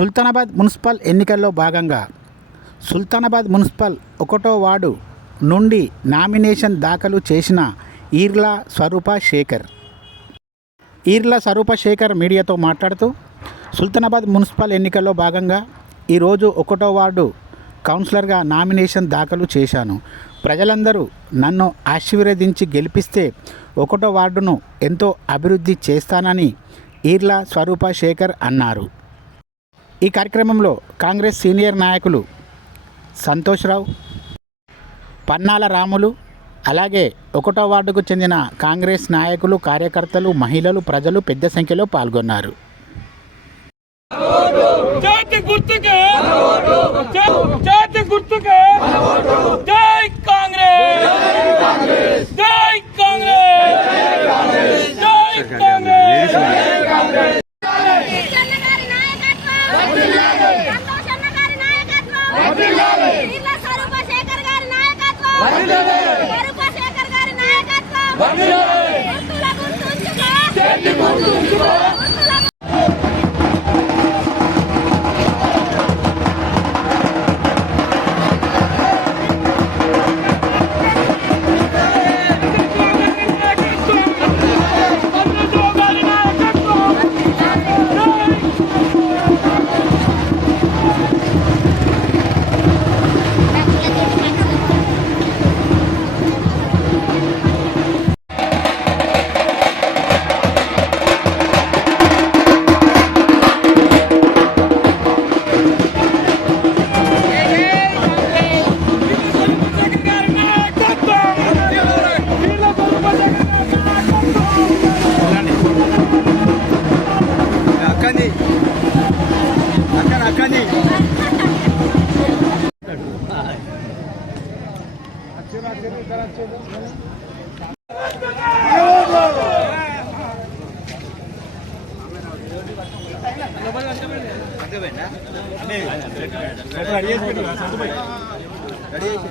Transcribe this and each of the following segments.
Sultanabad municipal ఎన్నికల్లో భాగంగా Sultanabad municipal 1వ వార్డు నుండి నామినేషన్ దాఖలు చేసిన ఈర్ల స్వరూప శేఖర్ మీడియాతో మాట్లాడుతూ సుల్తానాబాద్ మున్సిపల్ ఎన్నికల్లో భాగంగా ఈరోజు 1వ వార్డు కౌన్సిలర్గా నామినేషన్ దాఖలు చేశాను. ప్రజలందరూ నన్ను ఆశీర్వదించి గెలిపిస్తే 1వ వార్డును ఎంతో అభివృద్ధి చేస్తానని ఈర్ల స్వరూప శేఖర్ అన్నారు. ఈ కార్యక్రమంలో కాంగ్రెస్ సీనియర్ నాయకులు సంతోష్రావు, పన్నాల రాములు, అలాగే 1వ వార్డుకు చెందిన కాంగ్రెస్ నాయకులు, కార్యకర్తలు, మహిళలు, ప్రజలు పెద్ద సంఖ్యలో పాల్గొన్నారు.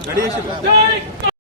రెడీ